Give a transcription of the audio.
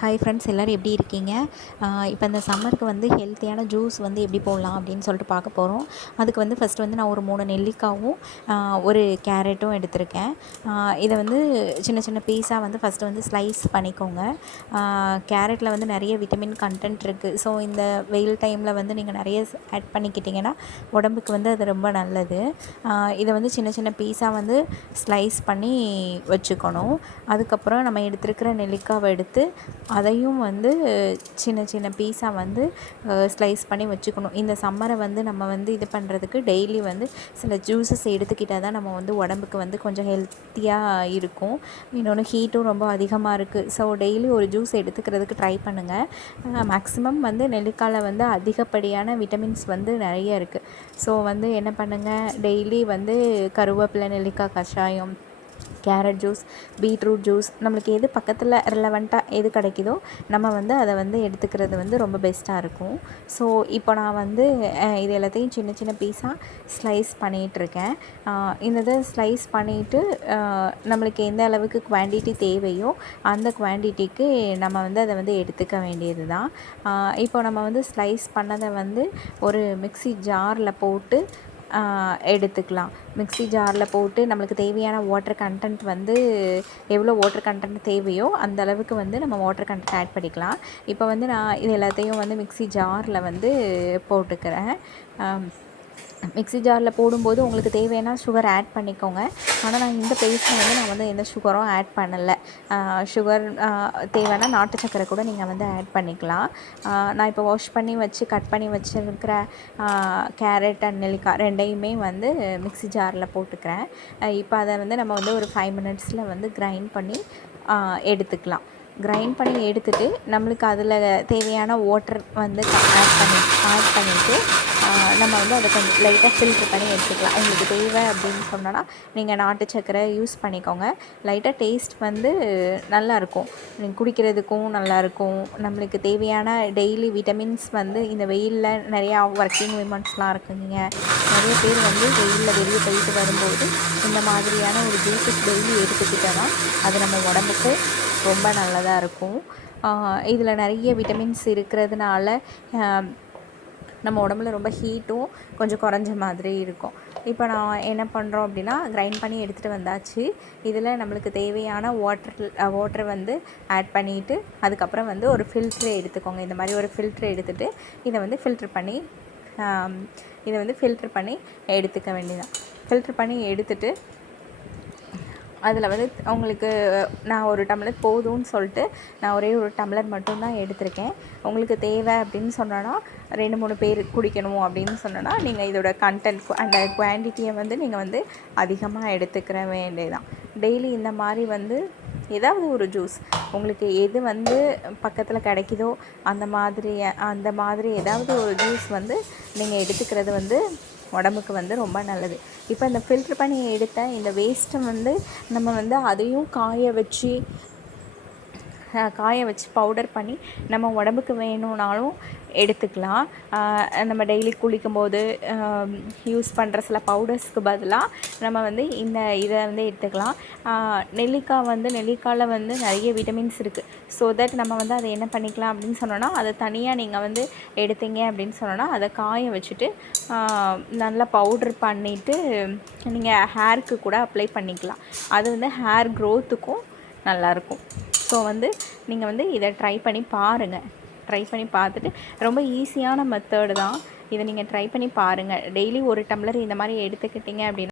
Hi friends, எல்லோரும் எப்படி இருக்கீங்க? இப்போ இந்த சம்மருக்கு வந்து ஹெல்த்தியான ஜூஸ் வந்து எப்படி போடலாம் அப்படின்னு சொல்லிட்டு பார்க்க போகிறோம். அதுக்கு வந்து ஃபஸ்ட்டு வந்து நான் ஒரு 3 நெல்லிக்காவும் ஒரு கேரட்டும் எடுத்திருக்கேன். இதை வந்து சின்ன சின்ன பீஸாக வந்து ஃபஸ்ட்டு வந்து ஸ்லைஸ் பண்ணிக்கோங்க. கேரட்டில் வந்து நிறைய விட்டமின் கண்டென்ட் இருக்குது. ஸோ இந்த வெயில் டைமில் வந்து நீங்கள் நிறைய ஆட் பண்ணிக்கிட்டிங்கன்னா உடம்புக்கு வந்து அது ரொம்ப நல்லது. இதை வந்து சின்ன சின்ன பீஸாக வந்து ஸ்லைஸ் பண்ணி வச்சுக்கணும். அதுக்கப்புறம் நம்ம எடுத்துருக்கிற நெல்லிக்காவை எடுத்து அதையும் வந்து சின்ன சின்ன பீஸாக வந்து ஸ்லைஸ் பண்ணி வச்சுக்கணும். இந்த சம்மரை வந்து நம்ம வந்து இது பண்ணுறதுக்கு டெய்லி வந்து சில ஜூஸஸ் எடுத்துக்கிட்டால் தான் நம்ம வந்து உடம்புக்கு வந்து கொஞ்சம் ஹெல்த்தியாக இருக்கும். இன்னொன்று ஹீட்டும் ரொம்ப அதிகமாக இருக்குது. ஸோ டெய்லி ஒரு ஜூஸ் எடுத்துக்கிறதுக்கு ட்ரை பண்ணுங்கள். மேக்ஸிமம் வந்து நெல்லிக்காயில் வந்து அதிகப்படியான விட்டமின்ஸ் வந்து நிறைய இருக்குது. ஸோ வந்து என்ன பண்ணுங்கள், டெய்லி வந்து கருவேப்பிலை நெல்லிக்காய் கஷாயம், கேரட் ஜூஸ், பீட்ரூட் ஜூஸ், நம்மளுக்கு எது பக்கத்தில் ரிலவெண்ட்டாக எது கிடைக்குதோ நம்ம வந்து அதை வந்து எடுத்துக்கிறது வந்து ரொம்ப பெஸ்ட்டாக இருக்கும். ஸோ இப்போ நான் வந்து இது எல்லாத்தையும் சின்ன சின்ன பீஸாக ஸ்லைஸ் பண்ணிகிட்ருக்கேன். இந்த இதை ஸ்லைஸ் பண்ணிவிட்டு நம்மளுக்கு எந்த அளவுக்கு குவான்டிட்டி தேவையோ அந்த குவான்டிட்டிக்கு நம்ம வந்து அதை வந்து எடுத்துக்க வேண்டியது தான். இப்போ நம்ம வந்து ஸ்லைஸ் பண்ணதை வந்து ஒரு மிக்ஸி ஜாரில் போட்டு எடுத்துக்கலாம். மிக்ஸி ஜாரில் போட்டு நம்மளுக்கு தேவையான வாட்டர் கண்டென்ட் வந்து எவ்வளோ வாட்டர் கண்டென்ட் தேவையோ அந்த அளவுக்கு வந்து நம்ம வாட்டர் கண்டென்ட் ஆட் பண்ணிக்கலாம். இப்போ வந்து நான் இது எல்லாத்தையும் வந்து மிக்ஸி ஜாரில் வந்து போட்டுக்கிறேன். மிக்ஸி ஜாரில் போடும்போது உங்களுக்கு தேவையான சுகர் ஆட் பண்ணிக்கோங்க. ஆனால் நான் இந்த பேஸ்ட்டில் வந்து நான் வந்து எந்த சுகரும் ஆட் பண்ணலை. சுகர் தேவைன்னா நாட்டு சக்கரை கூட நீங்கள் வந்து ஆட் பண்ணிக்கலாம். நான் இப்போ வாஷ் பண்ணி வச்சு கட் பண்ணி வச்சுருக்கிற கேரட் அண்ட் நெல்லிக்காய் ரெண்டையுமே வந்து மிக்ஸி ஜாரில் போட்டுக்கிறேன். இப்போ அதை வந்து நம்ம வந்து ஒரு 5 மினிட்ஸில் வந்து கிரைண்ட் பண்ணி எடுத்துக்கலாம். கிரைண்ட் பண்ணி எடுத்துகிட்டு நம்மளுக்கு அதில் தேவையான வாட்டர் வந்து ஆட் பண்ணிவிட்டு நம்ம வந்து அதை கொஞ்சம் லைட்டாக ஃபில்ட்ரு பண்ணி எடுத்துக்கலாம். உங்களுக்கு தேவை அப்படின்னு சொன்னோன்னா நீங்கள் நாட்டு சக்கரை யூஸ் பண்ணிக்கோங்க. லைட்டாக டேஸ்ட் வந்து நல்லாயிருக்கும், நீங்கள் குடிக்கிறதுக்கும் நல்லாயிருக்கும். நம்மளுக்கு தேவையான டெய்லி விட்டமின்ஸ் வந்து இந்த வெயிலில் நிறையா ஒர்க்கிங் விமன்ஸ்லாம் இருக்குங்க. நிறைய பேர் வந்து வெயிலில் வெளியே போயிட்டு வரும்போது இந்த மாதிரியான ஒரு ஜூஸஸ் டெய்லி எடுத்துக்கிட்டோன்னா அது நம்ம உடம்புக்கு ரொம்ப நல்லதாக இருக்கும். இதில் நிறைய விட்டமின்ஸ் இருக்கிறதுனால நம்ம உடம்புல ரொம்ப ஹீட்டும் கொஞ்சம் குறைஞ்ச மாதிரி இருக்கும். இப்போ என்ன பண்ணுறோம் அப்படின்னா, கிரைண்ட் பண்ணி எடுத்துகிட்டு வந்தாச்சு. இதில் நம்மளுக்கு தேவையான வாட்டர் வந்து ஆட் பண்ணிவிட்டு அதுக்கப்புறம் வந்து ஒரு ஃபில்ட்ரு எடுத்துக்கோங்க. இந்த மாதிரி ஒரு ஃபில்ட்ரு எடுத்துகிட்டு இதை வந்து ஃபில்ட்ரு பண்ணி எடுத்துக்க வேண்டியதான். ஃபில்ட்ரு பண்ணி எடுத்துகிட்டு அதில் வந்து உங்களுக்கு நான் ஒரு டம்ளர் போதும்னு சொல்லிட்டு நான் ஒரே ஒரு டம்ளர் மட்டும்தான் எடுத்திருக்கேன். உங்களுக்கு தேவை அப்படின்னு சொன்னோன்னா 2-3 பேர் குடிக்கணும் அப்படின்னு சொன்னோன்னா நீங்கள் இதோட கண்டென்ட் அந்த குவான்டிட்டியை வந்து நீங்கள் வந்து அதிகமாக எடுத்துக்கிற வேண்டியதான். டெய்லி இந்த மாதிரி வந்து ஏதாவது ஒரு ஜூஸ் உங்களுக்கு எது வந்து பக்கத்தில் கிடைக்குதோ அந்த மாதிரி ஏதாவது ஒரு ஜூஸ் வந்து நீங்கள் எடுத்துக்கிறது வந்து உடம்புக்கு வந்து ரொம்ப நல்லது. இப்போ இந்த ஃபில்ட்ரு பண்ணி எடுத்த இந்த வேஸ்ட்டை வந்து நம்ம வந்து அதையும் காய வச்சு பவுடர் பண்ணி நம்ம உடம்புக்கு வேணும்னாலும் எடுத்துக்கலாம். நம்ம டெய்லி குளிக்கும்போது யூஸ் பண்ணுற சில பவுடர்ஸ்க்கு பதிலாக நம்ம வந்து இதை வந்து எடுத்துக்கலாம். நெல்லிக்காயில் வந்து நிறைய விட்டமின்ஸ் இருக்குது. ஸோ தட் நம்ம வந்து அதை என்ன பண்ணிக்கலாம் அப்படின்னு சொன்னோன்னா, அதை தனியாக நீங்கள் வந்து எடுத்தீங்க அப்படின்னு சொன்னோன்னா அதை காய வச்சுட்டு நல்லா பவுட்ரு பண்ணிவிட்டு நீங்கள் ஹேருக்கு கூட அப்ளை பண்ணிக்கலாம். அது வந்து ஹேர் க்ரோத்துக்கும் நல்லாயிருக்கும். ஸோ வந்து நீங்கள் வந்து இதை ட்ரை பண்ணி பாருங்கள். ட்ரை பண்ணி பார்த்துட்டு ரொம்ப ஈஸியான மெத்தடு தான். இதை நீங்கள் ட்ரை பண்ணி பாருங்கள். டெய்லி ஒரு டம்ளர் இந்த மாதிரி எடுத்துக்கிட்டிங்க அப்படின்னா